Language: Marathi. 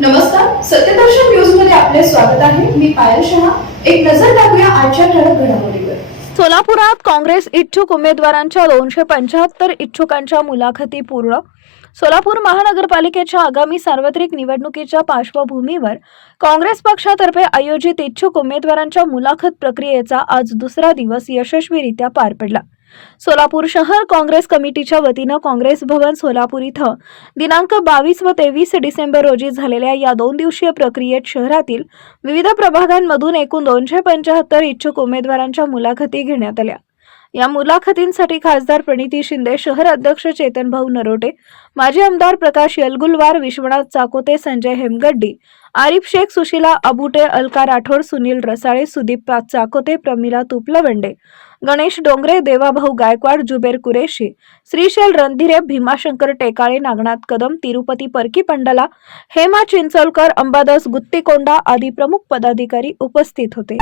नमस्कार सत्यदर्शन न्यूजमध्ये आपले स्वागत आहे. मी पायल शहा. एक नजर टाकूया आजच्या ठळक घडामोडीवर. सोलापुरात काँग्रेस इच्छुक उमेदवारांच्या दोनशे पंच्याहत्तर इच्छुकांच्या मुलाखती पूर्ण सोलापूर महानगरपालिकेच्या आगामी सार्वत्रिक निवडणुकीच्या पार्श्वभूमीवर काँग्रेस पक्षातर्फे आयोजित इच्छुक उमेदवारांच्या मुलाखत प्रक्रियेचा आज दुसरा दिवस यशस्वीरित्या पार पडला. सोलापूर शहर काँग्रेस कमिटीच्या वतीनं काँग्रेस भवन सोलापूर इथं दिनांक बावीस व तेवीस डिसेंबर रोजी झालेल्या या दोन दिवसीय प्रक्रियेत शहरातील विविध प्रभागांमधून एकूण दोनशे पंच्याहत्तर इच्छुक उमेदवारांच्या मुलाखती घेण्यात आल्या. या मुलाखतींसाठी खासदार प्रणिती शिंदे शहर अध्यक्ष चेतन भाऊ नरोटे माजी आमदार प्रकाश यलगुलवार विश्वनाथ चाकोते संजय हेमगड्डी आरिफ शेख सुशीला अबुटे अलका राठोड सुनील रसाळे सुदीप चाकोते प्रमिला तुपलवंडे गणेश डोंगरे देवाभाऊ गायकवाड जुबेर कुरेशी श्रीशैल रणधीरे भीमाशंकर टेकाळे नागनाथ कदम तिरुपती परकी पंडला हेमा चिंचोलकर अंबादास गुत्तीकोंडा आदी प्रमुख पदाधिकारी उपस्थित होते.